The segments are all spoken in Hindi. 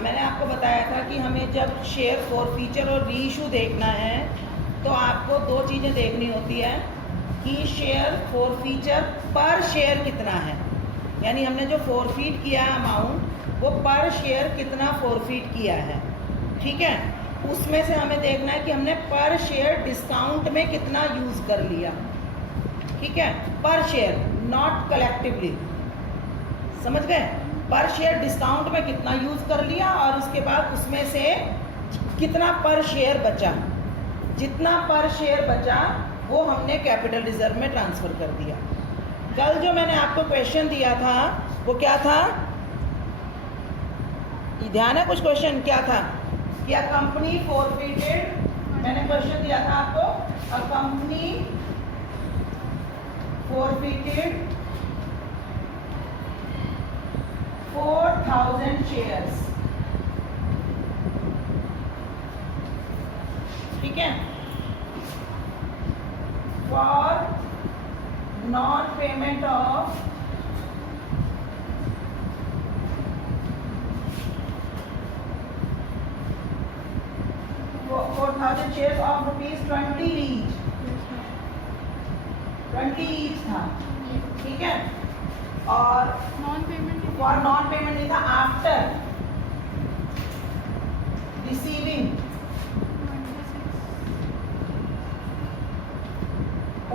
मैंने आपको बताया था कि हमें जब शेयर फॉरफीचर और री इशू देखना है तो आपको दो चीज़ें देखनी होती है कि शेयर फॉरफीचर पर शेयर कितना है, यानी हमने जो फॉरफीट किया है अमाउंट वो पर शेयर कितना फॉरफीट किया है, ठीक है। उसमें से हमें देखना है कि हमने पर शेयर डिस्काउंट में कितना यूज़ कर लिया, ठीक है, पर शेयर, नॉट कलेक्टिवली, समझ गए। पर शेयर डिस्काउंट में कितना यूज़ कर लिया और उसके बाद उसमें से कितना पर शेयर बचा, जितना पर शेयर बचा वो हमने कैपिटल रिजर्व में ट्रांसफ़र कर दिया। कल जो मैंने आपको क्वेश्चन दिया था वो क्या था, ध्यान है कुछ क्वेश्चन क्या था कि अ कंपनी फॉरफिटेड, मैंने क्वेश्चन दिया था आपको, अ कंपनी फॉरफिटेड 4,000 शेयर्स, ठीक है, for non payment of ₹4,000 shares of ₹20 each, 20 each था, ठीक है। और non payment for non payment नहीं था, आफ्टर रिसीविंग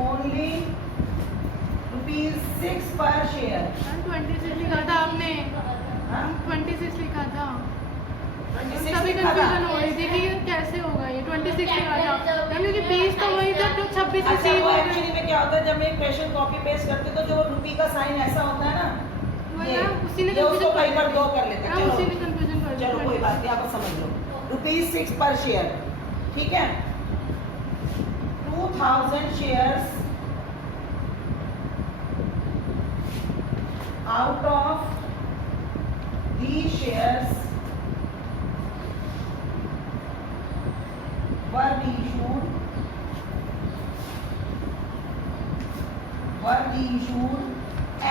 ओनली ₹6 पर शेयर, 26 लिखा था आपने, हाँ? 26 लिखा था। 26 तभी लिखा था। कंफ्यूजन हो रही थी कि ये कैसे होगा, ये 26 लिखा था क्योंकि 20 तो वही था जो 26 अच्छा, रिसीव वो हो एक्चुअली में क्या होता है, जब मैं क्वेश्चन कॉपी पेस्ट करते तो जो रुपी का साइन ऐसा होता है ना, ये उसी ने ये उसको confusion कई बार कर दो दिया। कर लेते हैं। हाँ, चलो उसी ने कंफ्यूजन कर दिया। चलो कोई बात नहीं, आप समझ लो, ₹6 पर शेयर, ठीक है। 2,000 shares out of these shares were issued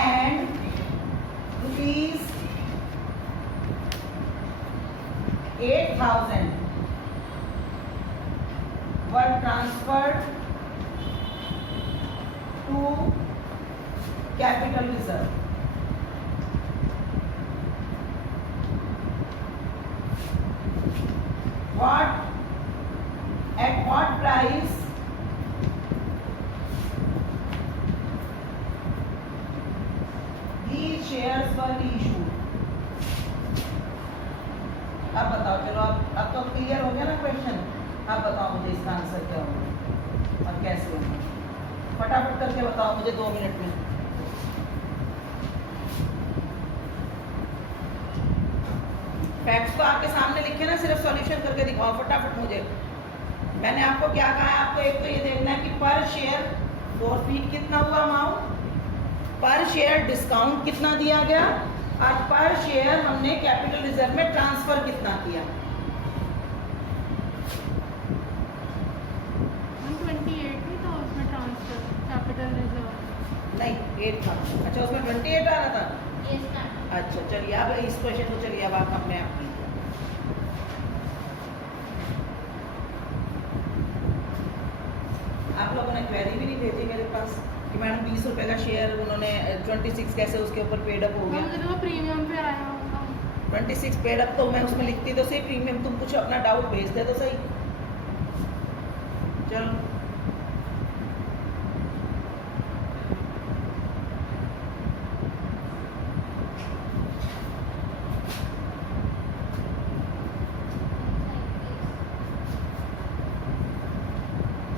and ₹8,000 were transferred to capital reserve. At what price these shares were issued? अब बताओ, चलो अब तो क्लियर हो गया ना क्वेश्चन। अब बताओ मुझे इसका आंसर क्या होगा और कैसे होगा, फटाफट करके बताओ मुझे 2 मिनट में। फैक्ट्स तो आपके सामने लिखे ना, सिर्फ सॉल्यूशन करके दिखाओ फटाफट मुझे। मैंने आपको क्या कहा है, आपको एक तो ये देखना है कि पर शेयर फॉरफीट कितना हुआ अमाउंट, पर शेयर डिस्काउंट कितना दिया गया और पर शेयर हमने कैपिटल रिजर्व में ट्रांसफर कितना किया। 128 नहीं था उसमें ट्रांसफर कैपिटल रिजर्व, नहीं 8 था, अच्छा उसमें 28 आ रहा था। अच्छा चलिए, अब इस क्वेश्चन को चलिए अब आप अपने आप कीजिए। आप लोगों ने क्वेरी भी नहीं भेजी मेरे पास कि मैडम 20 रुपए का शेयर उन्होंने 26 कैसे उसके ऊपर पेड अप हो गया। मुझे तो प्रीमियम पे आया होगा। 26 पेड अप तो मैं उसमें लिखती तो सही प्रीमियम, तुम कुछ अपना डाउट भेजते तो सही। चलो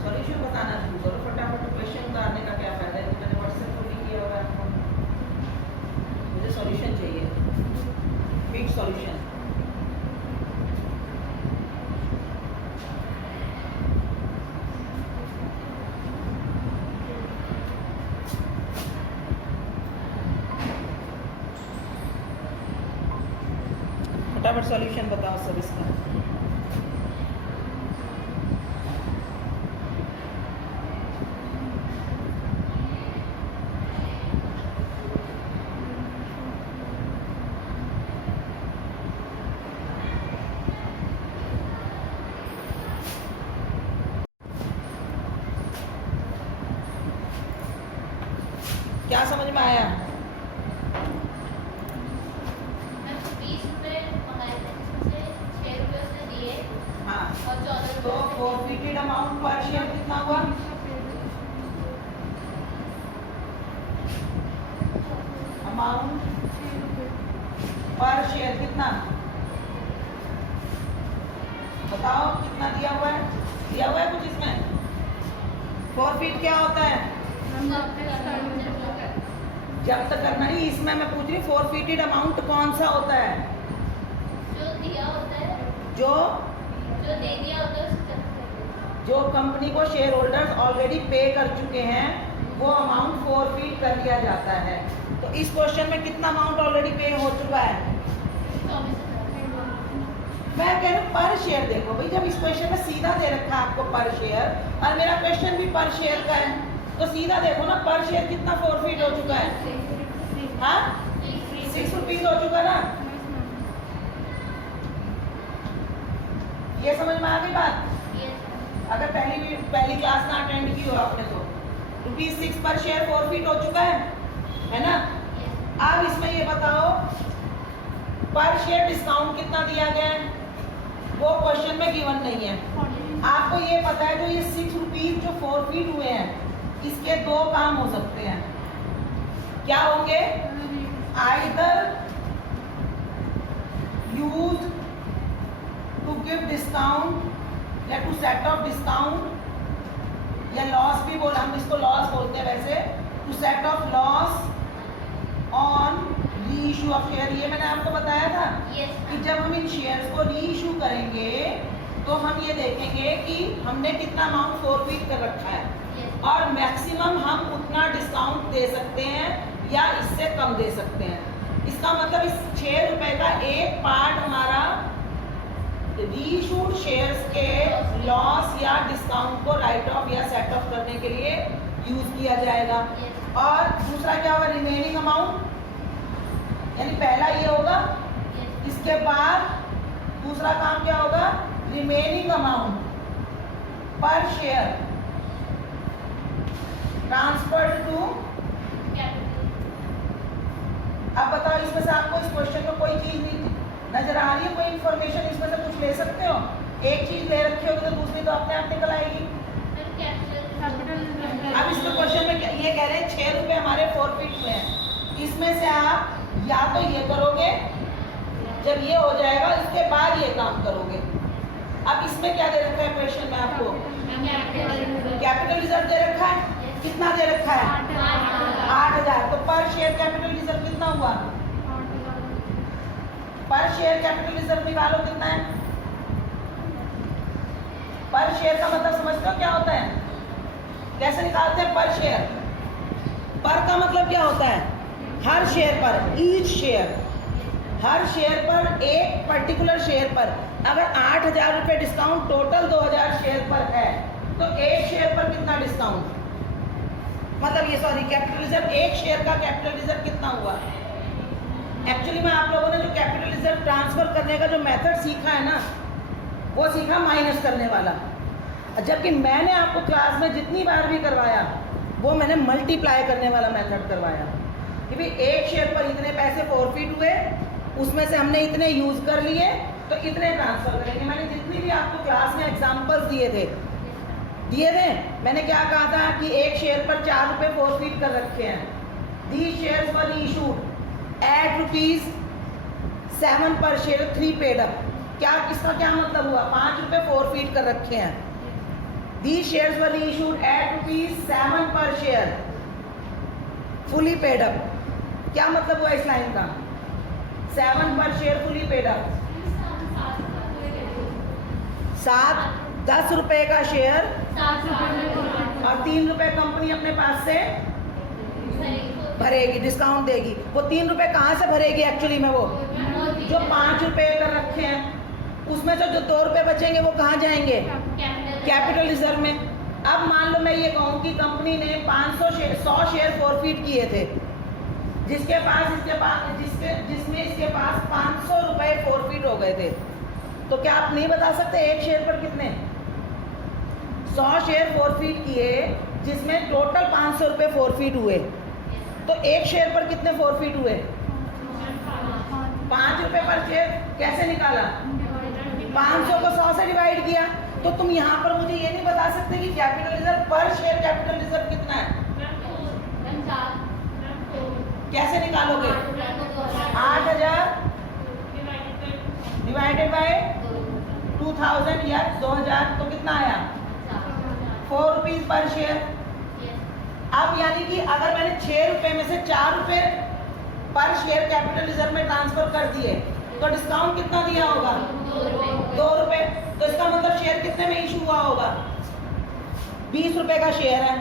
सॉल्यूशन बताना शुरू करो फटाफट। क्वेश्चन उतारने का क्या फायदा है, मैंने व्हाट्सएप पर भी किया हुआ है आपको। मुझे सॉल्यूशन चाहिए, फिट सॉल्यूशन। फटाफट सॉल्यूशन बताओ सब इसका। क्या समझ में आया? 20 रुपए मंगाए थे, जिसमें से 6 रुपए उसने दिए हाँ, और 14 तो रुपए forfeited amount पर शेयर कितना हुआ? अमाउंट पर शेयर कितना? बताओ कितना दिया हुआ है? दिया हुआ है कुछ इसमें? फॉरफिट क्या होता है? जब्त करना ही। इसमें मैं पूछ रही हूँ फॉरफिटेड अमाउंट कौन सा होता है? जो दिया होता है, जो जो दे दिया होता है उसको जब्त कर देते हैं। जो कंपनी को शेयर होल्डर्स ऑलरेडी पे कर चुके हैं वो अमाउंट फॉरफिट कर लिया जाता है। तो इस क्वेश्चन में कितना अमाउंट ऑलरेडी पे हो चुका है? 24,000। मैं कह रही हूँ पर शेयर। देखो भाई, जब इस क्वेश्चन में सीधा दे रखा है आपको पर शेयर और मेरा क्वेश्चन भी पर शेयर का है, तो सीधा देखो ना पर शेयर कितना फॉरफिट हो चुका है? हाँ, 6 रुपीज हो चुका ना। ये समझ में आ गई बात? अगर पहली क्लास ना अटेंड की हो आपने तो ₹6 पर शेयर फॉरफिट हो चुका है ना? अब इसमें ये बताओ पर शेयर डिस्काउंट कितना दिया गया है? वो क्वेश्चन में गिवन नहीं है। आपको ये पता है जो ये 6 रुपीज जो फॉरफिट हुए हैं इसके दो काम हो सकते हैं। क्या होंगे? Either use to give discount या टू सेट ऑफ डिस्काउंट, या लॉस भी बोल, हम इसको लॉस बोलते हैं वैसे, to set off loss on reissue of share. ये मैंने आपको बताया था कि जब हम इन शेयर्स को री इशू करेंगे तो हम ये देखेंगे कि हमने कितना अमाउंट फॉरफिट कर रखा है और मैक्सिमम हम उतना डिस्काउंट दे सकते हैं या इससे कम दे सकते हैं। इसका मतलब इस 6 रुपए का एक पार्ट हमारा रीइशूड शेयर्स के लॉस या डिस्काउंट को राइट ऑफ या सेट ऑफ करने के लिए यूज किया जाएगा। और दूसरा क्या होगा? रिमेनिंग अमाउंट, यानी पहला ये होगा, इसके बाद दूसरा काम क्या होगा? रिमेनिंग अमाउंट पर शेयर ट्रांसफर्ड टू। अब बताओ इसमें से आपको इस क्वेश्चन में कोई चीज नहीं नजर आ रही है? कोई इंफॉर्मेशन इसमें से कुछ ले सकते हो? एक चीज ले रखी होगी तो दूसरी तो अपने आप निकल आएगी। अब इसमें क्वेश्चन में ये कह रहे हैं 6 रुपए हमारे फॉरफिट हुए हैं, इसमें से आप या तो ये करोगे, जब ये हो जाएगा इसके बाद ये काम करोगे। अब इसमें क्या दे रखा है क्वेश्चन में आपको? कैपिटल रिजर्व दे रखा है। कितना दे रखा है? 8,000। तो पर शेयर कैपिटल रिजर्व कितना हुआ? पर शेयर कैपिटल रिजर्व निकालो कितना है? पर शेयर का मतलब समझते हो क्या होता है? कैसे निकालते हैं पर शेयर? पर का मतलब क्या होता है? हर शेयर पर, ईच शेयर, हर शेयर पर, एक पर्टिकुलर शेयर पर अगर 8,000 रुपये डिस्काउंट टोटल 2,000 शेयर पर है तो एक शेयर पर कितना डिस्काउंट? मतलब ये सॉरी कैपिटल रिजर्व, एक शेयर का कैपिटल रिजर्व कितना हुआ? एक्चुअली में आप लोगों ने जो कैपिटल रिजर्व ट्रांसफर करने का जो मेथड सीखा है ना, वो सीखा माइनस करने वाला, जबकि मैंने आपको क्लास में जितनी बार भी करवाया वो मैंने मल्टीप्लाई करने वाला मेथड करवाया कि भाई एक शेयर पर इतने पैसे फॉरफिट हुए, उसमें से हमने इतने यूज कर लिए तो इतने ट्रांसफर करेंगे। मैंने जितनी भी आपको क्लास में एग्जांपल्स दिए थे मैंने क्या कहा था कि एक शेयर पर 4 रुपये फॉरफिट कर रखे हैं। These shares were issued at ₹7 पर शेयर, 3 पेड अप। क्या इसका क्या मतलब हुआ? 5 रुपये फॉरफिट कर रखे हैं। These shares were issued at ₹7 per share, fully paid up। क्या मतलब हुआ इस लाइन का? 7 पर शेयर fully paid up। 10 रुपए का शेयर और 3 रुपए कंपनी अपने पास से भरेगी, डिस्काउंट देगी। वो 3 रुपए कहाँ से भरेगी एक्चुअली में? वो जो 5 रुपए कर रखे हैं उसमें से जो 2 रुपए बचेंगे वो कहाँ जाएंगे? कैपिटल रिजर्व में। अब मान लो मैं ये कहूँ कि कंपनी ने 100 शेयर फॉरफिट किए थे, जिसमें इसके पास 500 रुपए फॉरफिट हो गए थे, तो क्या आप नहीं बता सकते एक शेयर पर कितने? 100 शेयर फॉरफिट किए जिसमें टोटल 500 रुपए फॉरफिट हुए, तो एक शेयर पर कितने फॉरफिट हुए? 5 रुपए पर शेयर। कैसे निकाला? 500 को 100 से डिवाइड किया। तो तुम यहाँ पर मुझे ये नहीं बता सकते कि कैपिटल रिजर्व पर शेयर कैपिटल रिजर्व कितना है? कैसे निकालोगे? 8000 डिवाइडेड बाय 2000 या 2000, तो कितना आया? 4 रुपीज पर शेयर। अब यानी कि अगर मैंने 6 रुपए में से 4 रुपए पर शेयर कैपिटल रिजर्व में ट्रांसफर कर दिए तो डिस्काउंट कितना दिया होगा? 2 रुपए। तो इसका मतलब शेयर कितने में इशू हुआ होगा? 20 रुपए का शेयर है,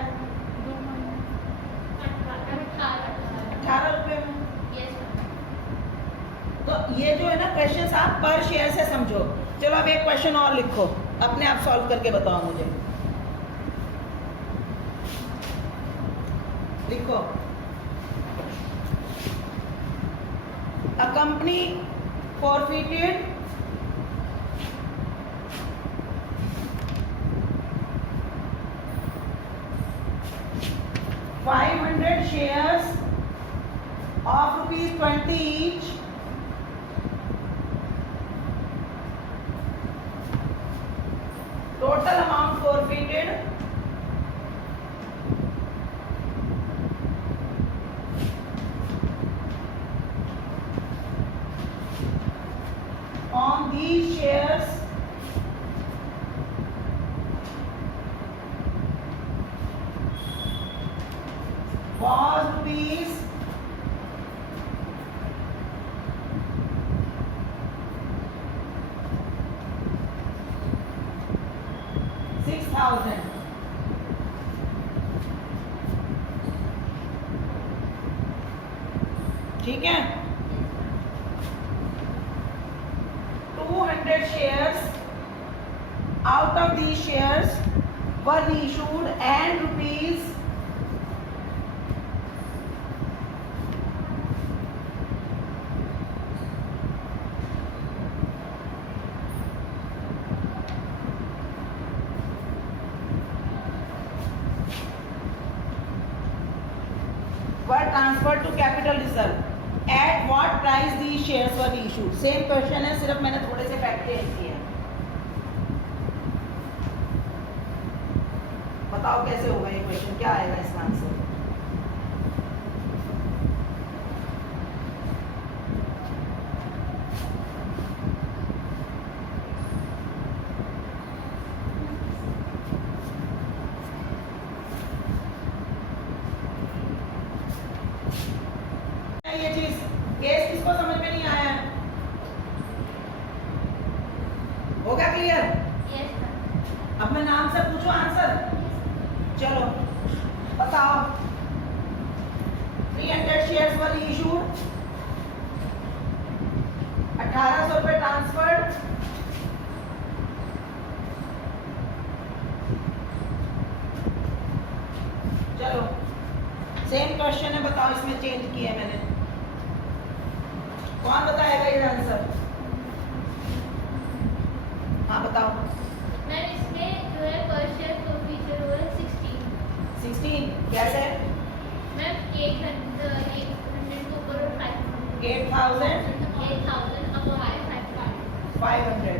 18 रुपए में। तो ये जो है ना क्वेश्चन आप पर शेयर से समझो। चलो अब एक क्वेश्चन और लिखो, अपने आप सॉल्व करके बताओ मुझे। लिखो, a company forfeited 500 shares of ₹20 each total amount forfeited on these shares was rupees 6,000। ठीक है। 200 shares out of these shares were issued and rupees 'were transferred to capital reserve'. At what price these shares were issued? Same question है, सिर्फ मैंने थोड़े से फैक्ट चेंज किए हैं। बताओ कैसे होगा ये क्वेश्चन, क्या आएगा इसका आंसर? ये चीज केस किसको समझ में नहीं आया? हो गया क्लियर? अपने नाम से पूछो आंसर। चलो बताओ। 300 शेयर्स वर इशूड, 1800 रुपए ट्रांसफर्ड, चलो सेम क्वेश्चन है, बताओ इसमें चेंज किया है मैंने। कौन बताएगा ये आंसर? हाँ बताओ। मैम इसमें जो है पर शेयर फीचर हुआ है 16। कैसे? मैम 800 के ऊपर 8,000 अब वो है 500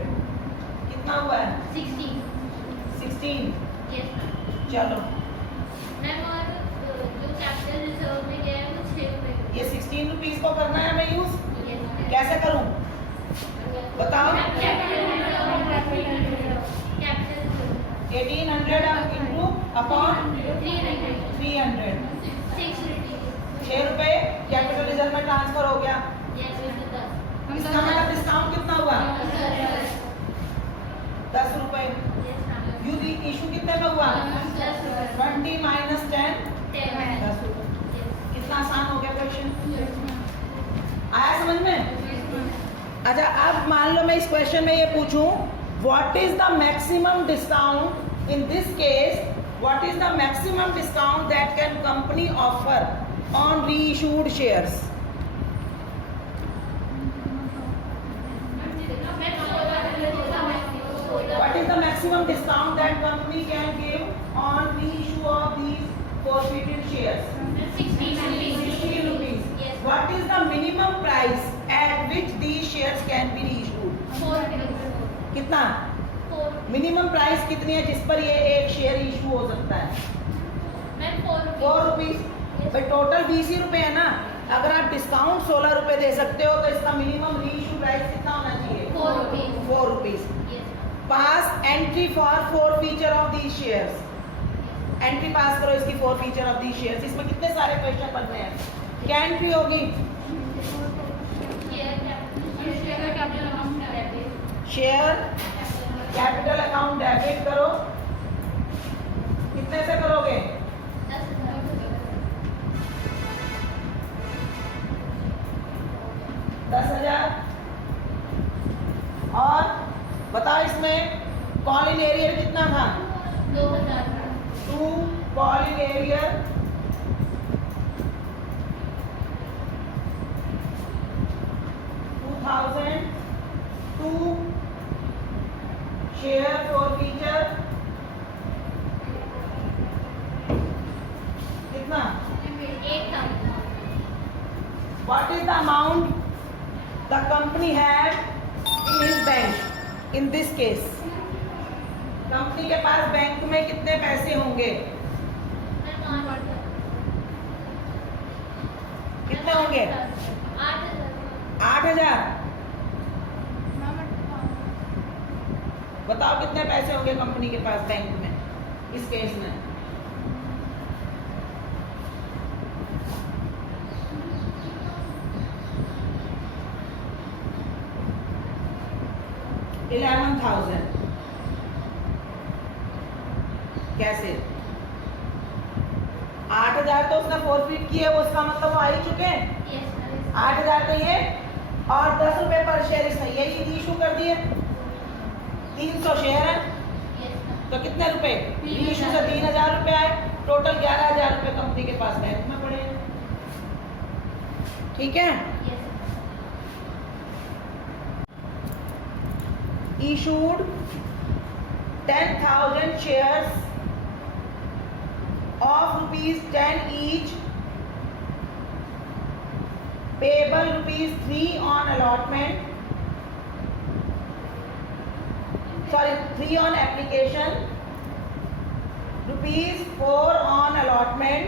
कितना हुआ है? 16। Yes ma'am. चलो मैम और जो कैपिटल रिजर्व में गया है वो 6 रुपए। ये 16 रुपीज को करना है हमें यूज। Yes ma'am. कैसे करूं बताओ? कैपिटल रिजर्व 1800 इंटू अपॉन 300, 6 रुपए कैपिटल रिजर्व में ट्रांसफर हो गया। इसका मतलब डिस्काउंट कितना हुआ? 10 रुपए। यूजी इशू कितने में हुआ? 20 माइनस 10, 10 रुपए। कितना आसान हो गया क्वेश्चन, आया समझ में? अच्छा अब मान लो मैं इस क्वेश्चन में ये पूछूं, what is the maximum discount in this case, what is the maximum discount that can company offer on reissued shares? What is the maximum discount that company can give on reissue of these forfeited shares? 16 rupees. What is the minimum price at which these shares can be reissued? 4 rupees. कितना 4. मिनिमम प्राइस कितनी है जिस पर ये एक शेयर इशू हो सकता है? Ma'am 4 rupees. 4 रुपीज। भाई टोटल 20 ही रुपए है ना, अगर आप डिस्काउंट 16 रुपए दे सकते हो तो इसका मिनिमम रीइशू प्राइस कितना होना चाहिए? 4 rupees. 4 rupees. Yes. Pass entry for 4 feature of these shares. Entry पास करो इसकी 4 फीचर ऑफ दीज शेयर्स। इसमें कितने सारे क्वेश्चन बनते हैं? क्या एंट्री होगी? शेयर कैपिटल अकाउंट डेबिट करो। कितने से करोगे? 10,000। और बताओ इसमें कॉलिन एरियर कितना था? 2,000. 2 Colin arrear 2,000। 2 share for feature कितना? 8,000. What is the amount the company had in his bank? In this case, company के पास बैंक में कितने पैसे होंगे? कितने होंगे? 8,000। बताओ कितने पैसे होंगे कंपनी के पास बैंक में इस केस में? $11,000। कैसे? 8,000 तो उसने फॉरफिट किए, उसका मतलब वो आ ही चुके हैं। Yes, ma'am. 8,000 तो ये और 10 रुपए पर शेयर इसने यही इशू कर दिए। 300 शेयर है Yes, ma'am. तो कितने रुपए? इशू से 3,000 रुपए आए। टोटल 11,000 रुपए कंपनी के पास बैंक में पड़े हैं। ठीक है? Yes. Issued 10,000 shares of ₹10 each, payable ₹3 on allotment, sorry 3 on application, ₹4 on allotment,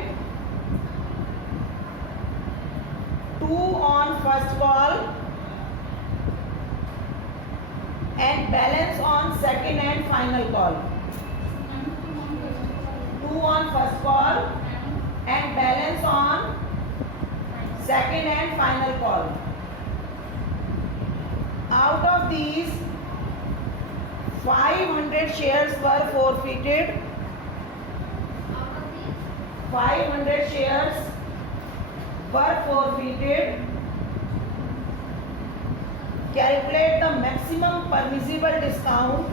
2 on first call, and balance on second and final call. 2 on first call and balance on second and final call. Out of these, 500 shares were forfeited. 500 shares were forfeited. Calculate the maximum permissible discount.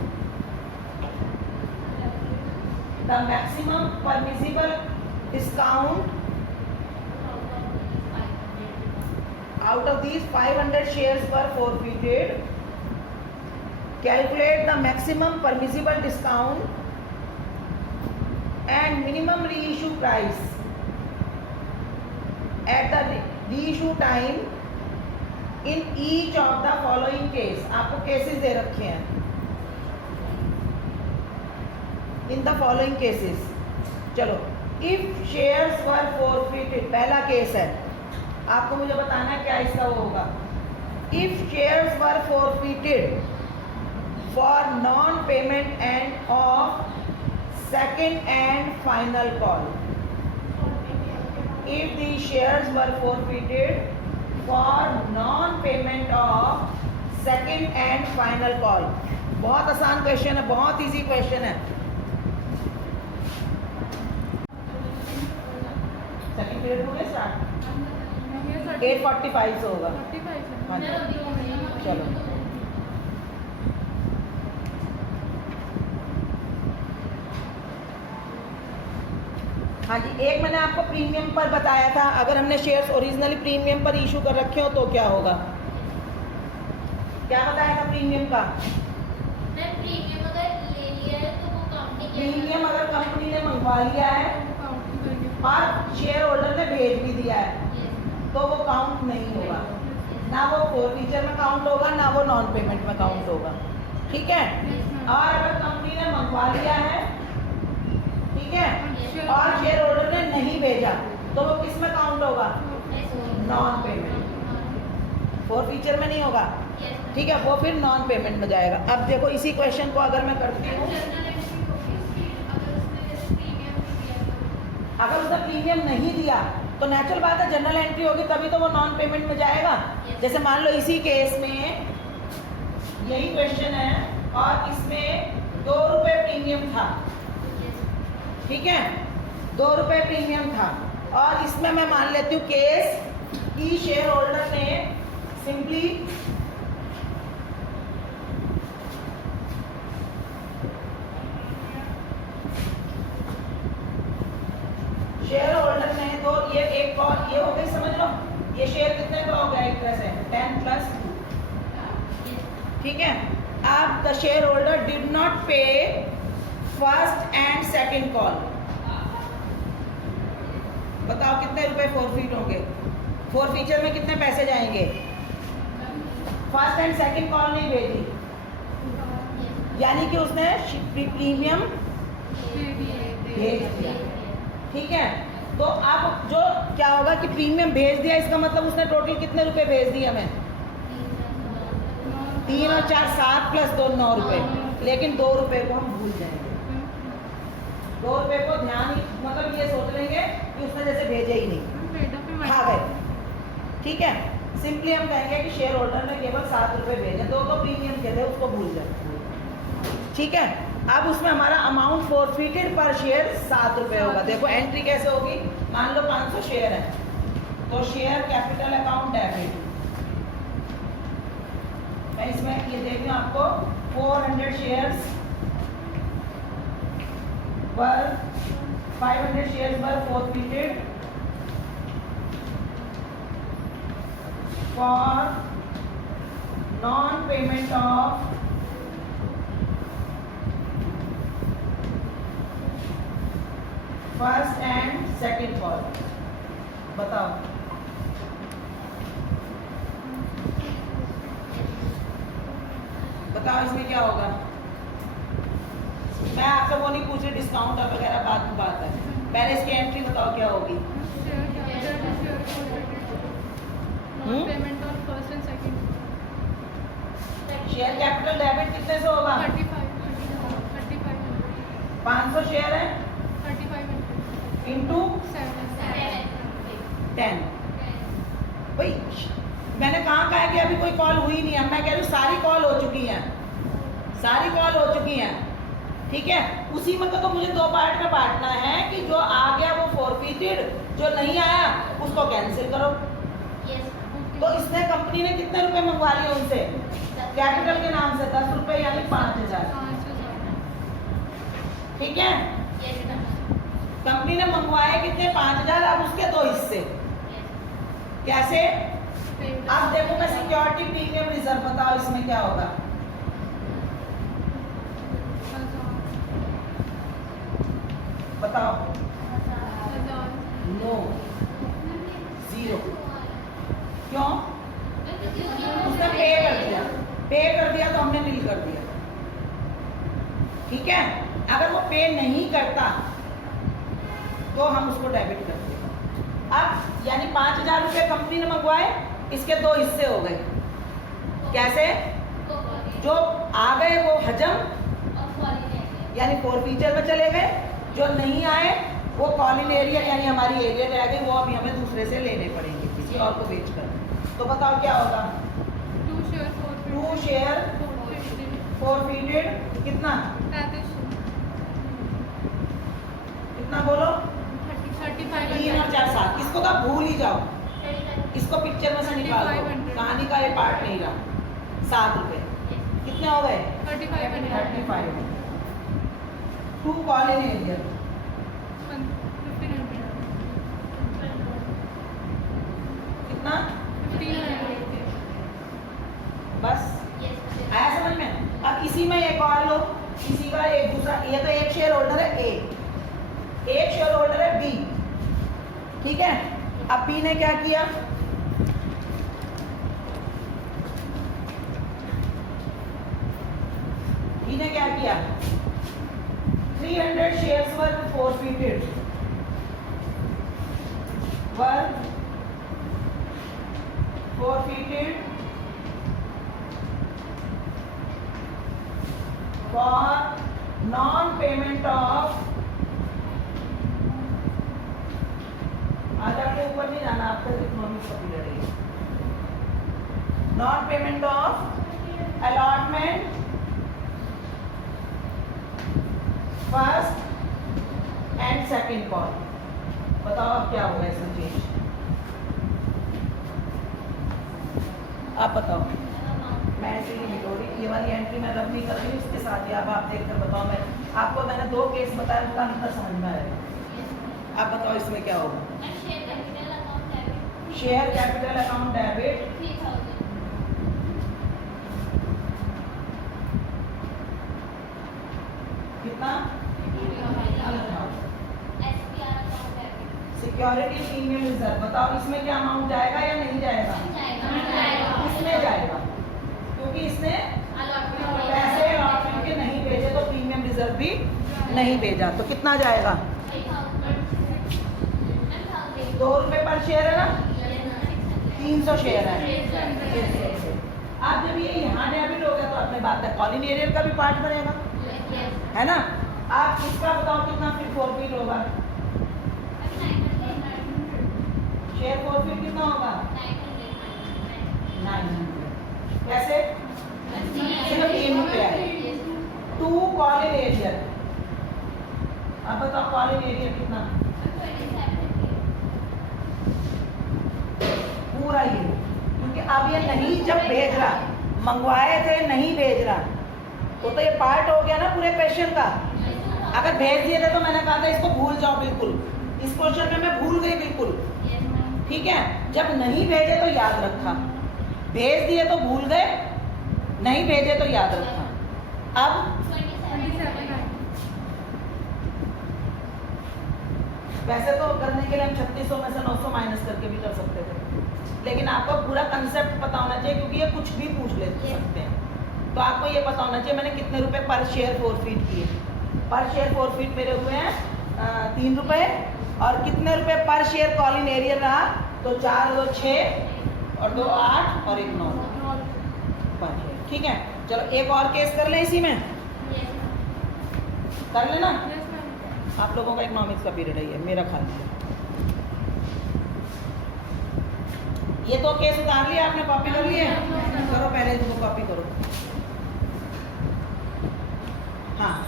The maximum permissible discount out of these 500 shares were forfeited. Calculate the maximum permissible discount and minimum reissue price at the reissue time in each of the following case. आपको केसेस दे रखे हैं। In the following cases, चलो, if shares were forfeited, पहला केस है, आपको मुझे बताना है क्या इसका वो होगा। If shares were forfeited for non-payment and of second and final call. If the shares were forfeited for non-payment of second and final call. बहुत आसान क्वेश्चन है, बहुत इजी क्वेश्चन है। सेकंड पीरियड हो गया स्टार्ट? 8:45 से होगा। हाँ जी, चलो। हाँ जी, एक मैंने आपको प्रीमियम पर बताया था, अगर हमने शेयर्स ओरिजिनली प्रीमियम पर इशू कर रखे हो तो क्या होगा? क्या बताया था प्रीमियम का? प्रीमियम अगर ले लिया है तो वो कंपनी के प्रीमियम अगर कंपनी ने मंगवा लिया है और शेयर होल्डर ने भेज भी दिया है, तो वो काउंट नहीं होगा, ना वो फोरफीचर में काउंट होगा, ना वो नॉन पेमेंट में काउंट होगा। ठीक है। और अगर कंपनी ने मंगवा लिया है, ठीक है, और शेयर होल्डर ने नहीं भेजा, तो वो किस में काउंट होगा? नॉन पेमेंट, फोरफीचर में नहीं होगा। ठीक है, वो फिर नॉन पेमेंट में जाएगा। अब देखो इसी क्वेश्चन को अगर मैं करती हूँ, अगर उसने प्रीमियम नहीं दिया तो नेचुरल बात है जनरल एंट्री होगी, तभी तो वो नॉन पेमेंट में जाएगा। जैसे मान लो इसी केस में यही क्वेश्चन है और इसमें 2 रुपये प्रीमियम था, ठीक है, 2 रुपये प्रीमियम था, और इसमें मैं मान लेती हूँ केस कि शेयर होल्डर ने सिंपली शेयर होल्डर ने तो ये एक कॉल ये हो गई, समझ लो ये शेयर कितने का हो गया? एक तरह से 10+2, ठीक है। अब the share holder did not पे फर्स्ट एंड सेकंड कॉल, बताओ कितने रुपए फोरफीट होंगे? फोरफीचर में कितने पैसे जाएंगे? फर्स्ट एंड सेकंड कॉल नहीं भेजी, यानी कि उसने प्रीमियम भेज दिया, ठीक है। तो अब जो क्या होगा कि प्रीमियम भेज दिया, इसका मतलब उसने टोटल कितने रुपए भेज दिए हमें? 3 और 4 7 + 2 9 रुपए, लेकिन 2 रुपए को हम भूल जाएंगे। 2 रुपए को ध्यान ही मतलब ये सोच लेंगे कि उसने जैसे भेजे ही नहीं, खा गए, ठीक है। सिंपली हम कहेंगे कि शेयर होल्डर ने केवल 7 रुपए भेजे, 2 तो प्रीमियम के थे, उसको भूल जाए, ठीक है। अब उसमें हमारा अमाउंट फोरफीटेड पर शेयर 7 रुपए होगा। देखो एंट्री कैसे होगी, मान लो 500 शेयर है, तो शेयर कैपिटल अकाउंट डेबिट, मैं इसमें ये देख रही हूँ आपको 400 शेयर्स पर 500 शेयर्स पर forfeited for non payment of first and second call. बताओ बताओ इसमें क्या होगा? मैं आपसे वो नहीं पूछ रही डिस्काउंट वगैरह, बात की बात है, पहले इसकी एंट्री बताओ क्या होगी? Payment on first and second. Share capital debit कितने से होगा? 35 500 शेयर है 35 इंटू 10। भाई मैंने कहा है कि अभी कोई कॉल हुई नहीं है, मैं कह रही हूँ सारी कॉल हो चुकी हैं, सारी कॉल हो चुकी हैं, ठीक है। उसी में तो मुझे 2 पार्ट में बांटना है कि जो आ गया वो फोरफीटेड, जो नहीं आया उसको कैंसिल करो। तो इसने कंपनी ने कितने रुपए मंगवा लिए उनसे? कैपिटल के नाम से 10 रुपए यानी 5000, ठीक है। कंपनी ने मंगवाए कितने? 5000। अब उसके 2 हिस्से, कैसे? अब देखो मैं सिक्योरिटी प्रीमियम रिजर्व, बताओ इसमें क्या होगा? बताओ। नो, 0। क्यों? उसने पे कर दिया, पे कर दिया तो हमने नील कर दिया, ठीक है। अगर वो पे नहीं करता तो हम उसको डेबिट कर देंगे। अब यानी 5000 रुपये कंपनी ने मंगवाए, इसके 2 हिस्से हो गए, कैसे? जो आ गए वो हजम यानी फोरफीचर में चले गए, जो नहीं आए वो कॉलिन एरिया यानी हमारी एरिया रह गई, वो अभी हमें दूसरे से लेने पड़ेंगे किसी और को बेच कर। तो बताओ क्या होगा? 2 शेयर फोरफीटेड कितना? कितना बोलो? 3 और 4 7। इसको तो आप भूल ही जाओ, इसको पिक्चर में से निकाल दो, कहानी का ये पार्ट नहीं रहा। 7 रुपए कितने हो गए? 35। 2 कॉलिन एरिया कितना? 1500। बस आया समझ में? अब इसी में एक और लो, इसी का एक दूसरा, ये तो एक शेयर होल्डर है ए, एक शेयर होल्डर है बी, ठीक है। अब बी ने क्या किया? इन्हें क्या किया, 300 shares were forfeited, for non-payment of, आज आपको ऊपर नहीं जाना, आपका इकोनॉमिक्स का पीरियड है, non-payment of allotment first and second call. बताओ अब क्या होगा इसमें चेंज, आप बताओ। मैं ऐसे ही नहीं हो रही, ये वाली एंट्री मैं रब नहीं कर रही हूँ, इसके साथ ही अब आप देख कर बताओ। मैंने 2 केस बताया, उनका अंतर समझ में आएगा। आप बताओ इसमें क्या होगा। शेयर कैपिटल अकाउंट डेबिट 3000, कितना, SPR account debit security premium reserve. बताओ इसमें क्या अमाउंट जाएगा या नहीं जाएगा, इसमें जाएगा, क्योंकि इसने पैसे अलॉटमेंट के नहीं भेजे तो प्रीमियम रिजर्व भी नहीं भेजा, तो कितना जाएगा, 2 रुपए पर शेयर है ना, 300 शेयर है। अब जब ये यहाँ डेबिट हो गया तो अपने बात है, कॉलिन एरियर का भी पार्ट बनेगा, है ना। आप इसका बताओ कितना फिर फॉरफीट होगा, शेयर फॉरफीट कितना होगा, 900। कैसे, सिर्फ 3 रुपया है। 2 कॉलिन एरियर, अब बताओ कॉलिन एरियर कितना, पूरा ये, क्योंकि अब ये नहीं जब भेज रहा, मंगवाए थे नहीं भेज रहा, तो ये पार्ट हो गया ना पूरे क्वेश्चन का। अगर भेज दिए थे तो मैंने कहा था इसको भूल जाओ बिल्कुल, इस क्वेश्चन में मैं भूल गई बिल्कुल, ठीक है। जब नहीं भेजे तो याद रखा, भेज दिए तो भूल गए, नहीं भेजे तो याद रखा। अब 27 वैसे तो करने के लिए हम 3600 में से 900 माइनस करके भी कर सकते थे, लेकिन आपको पूरा कंसेप्ट पता होना चाहिए, क्योंकि ये कुछ भी पूछ ले सकते हैं। तो आपको ये पता होना चाहिए मैंने कितने रुपए पर शेयर फॉरफीट किए। पर शेयर फॉरफीट मेरे हुए हैं 3 रुपए, और कितने रुपए पर शेयर कॉलिन एरियर रहा, तो 4 और 2 6 और 2 8 और 1 9 पर शेयर। ठीक है, चलो एक और केस कर लें इसी में, कर लेना। आप लोगों का इकोनॉमिक्स का पीरियड है ये, मेरा ख्याल से ये 2 केस उतार लिया आपने, कॉपी कर लिए, करो पहले इसको कॉपी करो। हाँ,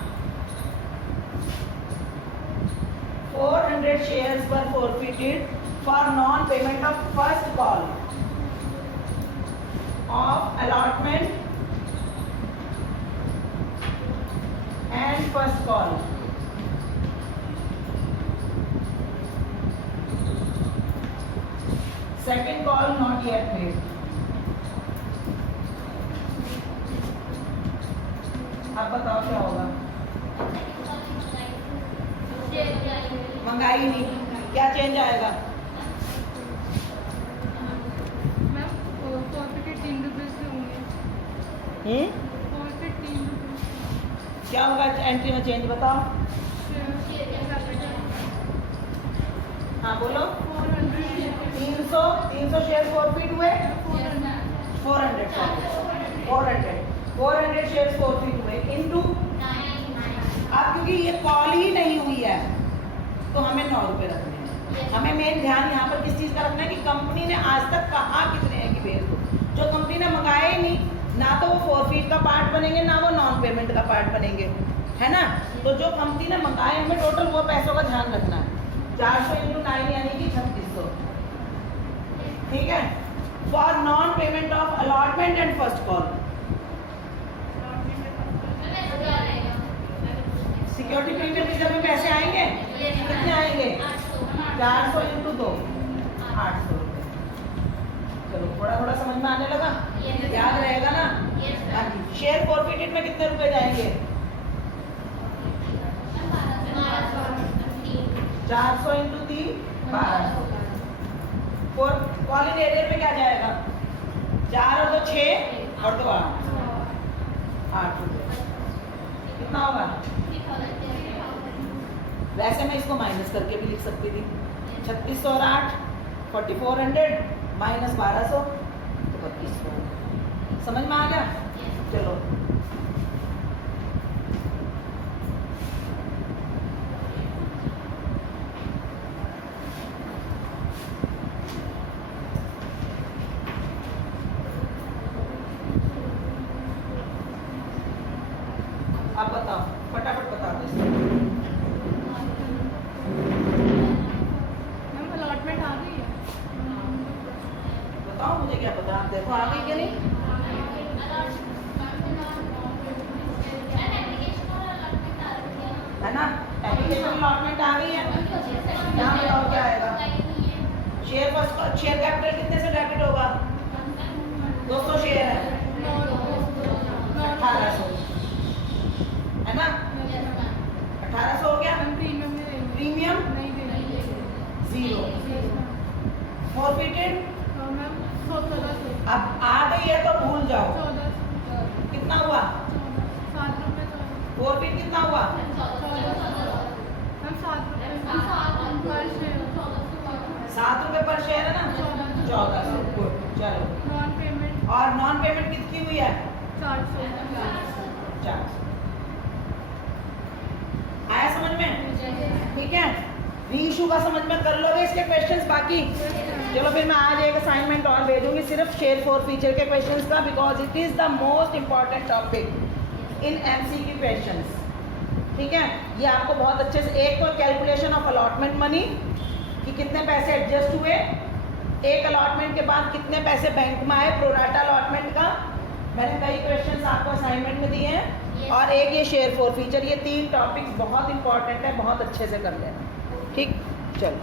400 shares were forfeited for non-payment of first call of allotment and first call. Second call not yet made. अब बताओ क्या होगा, महंगाई नहीं, क्या चेंज आएगा, मैम फॉरफीटेड 3 रुपए से होंगे, फॉरफीट 3 रुपए। क्या होगा एंट्री में चेंज, बताओ। हाँ बोलो, 300 शेयर फॉरफीट हुए, 400 शेयर फॉरफीट हुए इनटू, अब क्योंकि ये कॉल ही नहीं हुई है तो हमें 9 रुपए रखने हैं। हमें मेन ध्यान यहाँ पर किस चीज़ का रखना है कि कंपनी ने आज तक कहा कितने हैं कि भेज दो। जो कंपनी ने मंगाए ही नहीं, ना तो वो फॉरफीट का पार्ट बनेंगे, ना वो नॉन पेमेंट का पार्ट बनेंगे, है ना। तो जो कंपनी ने मंगाए हमें टोटल वो पैसों का ध्यान रखना है। 400 × 9 यानी कि 3600, ठीक है। For non payment of allotment and first call, security premium reserve में पैसे आएंगे, कितने आएंगे, 400 × 2 800 रुपये। चलो थोड़ा थोड़ा समझ में आने लगा, याद रहेगा ना। हाँ जी, शेयर फॉरफीटेड में कितने रुपए जाएंगे, 400 × 3 1200। कॉलिन एरियर पे क्या जाएगा, 4 और 2 6 और 2 8 रुपये। कितना होगा? 3000 वैसे मैं इसको माइनस करके भी लिख सकती थी। 3600 और 8 4400 माइनस 1200 तो 3200। समझ में आ गया? चलो आप बताओ, फटाफट बता दो इसको। मैम अलॉटमेंट आ गई है। बताओ मुझे क्या पता, आप देखो आ गई क्या नहीं? है ना, एप्लीकेशन अलॉटमेंट आ गई है। यहाँ बताओ क्या आएगा? शेयर फर्स्ट, शेयर कैपिटल कितने से ब्रैकेट होगा? 200 शेयर है, 1800 है ना? 1800 हो गया। प्रीमियम नहीं देना 0। फॉरफिटेड मैम 1400 अब आ गई है तो भूल जाओ। 1400 कितना हुआ? 7 रुपये फॉरफिट कितना हुआ? मैम 7 रुपये पर शेयर 7 रुपए पर शेयर है ना? 1400। गुड, चलो। नॉन पेमेंट और नॉन पेमेंट कितनी हुई है? 400 400। आया समझ में? ठीक है, रीइशू का समझ में कर लोगे इसके क्वेश्चंस बाकी? चलो फिर मैं आज एक असाइनमेंट और भेजूंगी सिर्फ शेयर फॉर फीचर के क्वेश्चंस का, because it is the most important topic in MCQ questions. ठीक है, ये आपको बहुत अच्छे से, एक तो कैलकुलेशन ऑफ अलॉटमेंट मनी कि कितने पैसे एडजस्ट हुए, एक अलॉटमेंट के बाद कितने पैसे बैंक में आए, प्रोराटा अलॉटमेंट का मैंने कई क्वेश्चंस आपको असाइनमेंट में दिए हैं, और एक ये शेयर फॉर फीचर। ये 3 टॉपिक्स बहुत इंपॉर्टेंट है, बहुत अच्छे से कर लेना। ठीक, चलो।